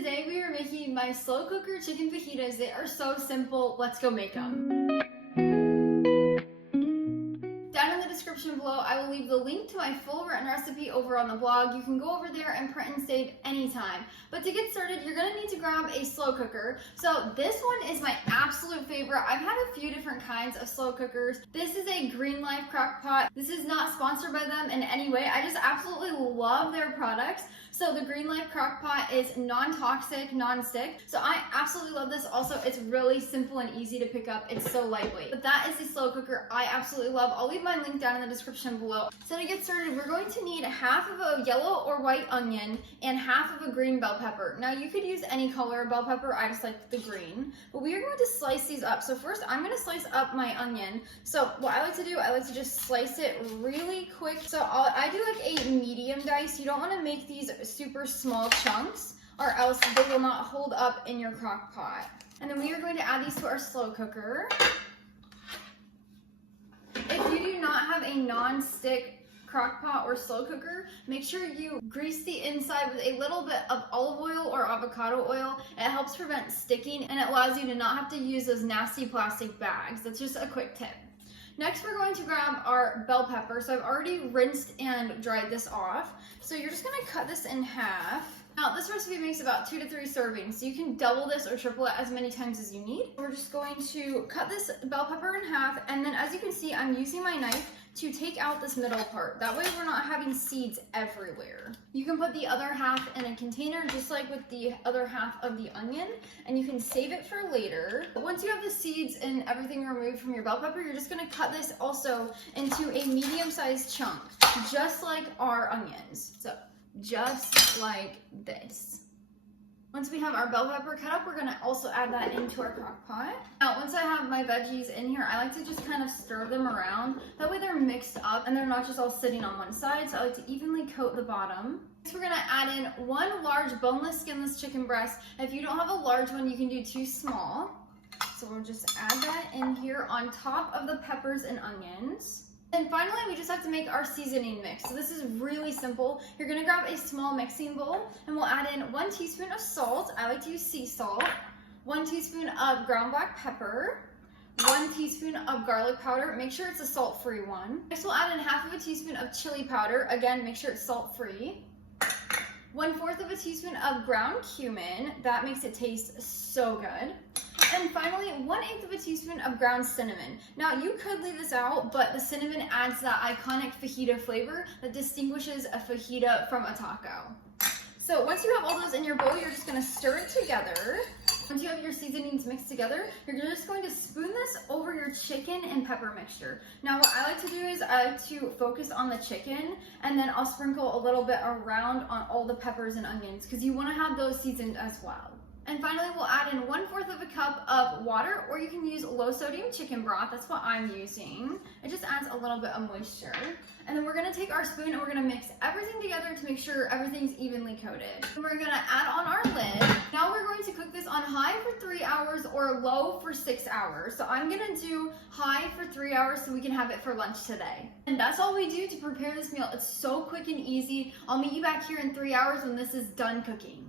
Today we are making my slow cooker chicken fajitas. They are so simple. Let's go make them. Down in the description below, I will leave the link to my full written recipe over on the blog. You can go over there and print and save anytime. But to get started, you're gonna need to grab a slow cooker. So this one is my absolute favorite. I've had a few different kinds of slow cookers. This is a Green Life crock pot. This is not sponsored by them in any way. I just absolutely love their products. So the Green Life crock pot is non-toxic, non-stick. So I absolutely love this. Also, it's really simple and easy to pick up. It's so lightweight. But that is the slow cooker I absolutely love. I'll leave my link down in the description below. So to get started, we're going to need half of a yellow or white onion and half of a green bell pepper. Now you could use any color of bell pepper. I just like the green. But we are going to slice these up. So first, I'm going to slice up my onion. So what I like to do, I like to just slice it really quick. So I do like a medium dice. You don't want to make these super small chunks or else they will not hold up in your crock pot. And then we are going to add these to our slow cooker. If you do not have a non-stick crock pot or slow cooker, make sure you grease the inside with a little bit of olive oil or avocado oil. It helps prevent sticking and it allows you to not have to use those nasty plastic bags. That's just a quick tip. Next, we're going to grab our bell pepper. So I've already rinsed and dried this off. So you're just gonna cut this in half. Now, this recipe makes about 2 to 3 servings, so you can double this or triple it as many times as you need. We're just going to cut this bell pepper in half, and then as you can see, I'm using my knife to take out this middle part. That way we're not having seeds everywhere. You can put the other half in a container, just like with the other half of the onion, and you can save it for later. But once you have the seeds and everything removed from your bell pepper, you're just gonna cut this also into a medium-sized chunk, just like our onions. So, just like this. Once we have our bell pepper cut up, we're gonna also add that into our crock pot. Now, once I have my veggies in here, I like to just kind of stir them around. That way they're mixed up and they're not just all sitting on one side. So I like to evenly coat the bottom. Next, we're gonna add in 1 large boneless, skinless chicken breast. If you don't have a large one, you can do 2 small. So we'll just add that in here on top of the peppers and onions. And finally, we just have to make our seasoning mix. So this is really simple. You're gonna grab a small mixing bowl and we'll add in 1 teaspoon of salt. I like to use sea salt. 1 teaspoon of ground black pepper. 1 teaspoon of garlic powder. Make sure it's a salt-free one. Next, we'll add in half of a teaspoon of chili powder. Again, make sure it's salt-free. 1/4 of a teaspoon of ground cumin. That makes it taste so good. And finally, 1/8 of a teaspoon of ground cinnamon. Now, you could leave this out, but the cinnamon adds that iconic fajita flavor that distinguishes a fajita from a taco. So once you have all those in your bowl, you're just gonna stir it together. Once you have your seasonings mixed together, you're just going to spoon this over your chicken and pepper mixture. Now, what I like to do is I like to focus on the chicken, and then I'll sprinkle a little bit around on all the peppers and onions, because you wanna have those seasoned as well. And finally, we'll add in 1/4 of a cup of water, or you can use low sodium chicken broth. That's what I'm using. It just adds a little bit of moisture. And then we're gonna take our spoon and we're gonna mix everything together to make sure everything's evenly coated. And we're gonna add on our lid. Now we're going to cook this on high for 3 hours or low for 6 hours. So I'm gonna do high for 3 hours so we can have it for lunch today. And that's all we do to prepare this meal. It's so quick and easy. I'll meet you back here in 3 hours when this is done cooking.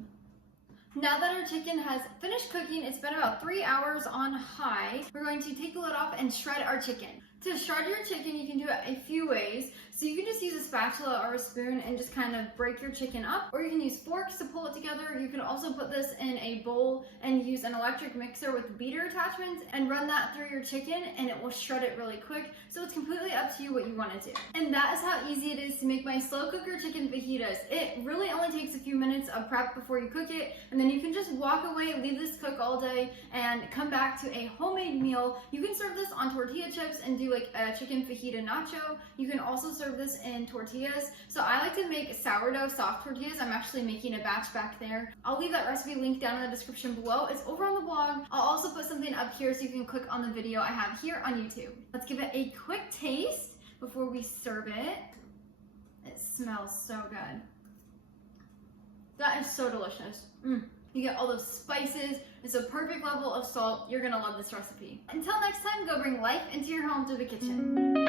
Now that our chicken has finished cooking, it's been about 3 hours on high. We're going to take the lid off and shred our chicken. To shred your chicken, you can do it a few ways. So you can just use a spatula or a spoon and just kind of break your chicken up, or you can use forks to pull it together. You can also put this in a bowl and use an electric mixer with beater attachments and run that through your chicken and it will shred it really quick. So it's completely up to you what you want to do. And that is how easy it is to make my slow cooker chicken fajitas. It really only takes a few minutes of prep before you cook it, and then you can just walk away, leave this cook all day, and come back to a homemade meal. You can serve this on tortilla chips and do like a chicken fajita nacho. You can also serve this in tortillas. So I like to make sourdough soft tortillas. I'm actually making a batch back there. I'll leave that recipe linked down in the description below. It's over on the blog. I'll also put something up here so you can click on the video I have here on YouTube. Let's give it a quick taste before we serve it. It smells so good. That is so delicious. You get all those spices. It's a perfect level of salt. You're gonna love this recipe. Until next time, go bring life into your home through the kitchen.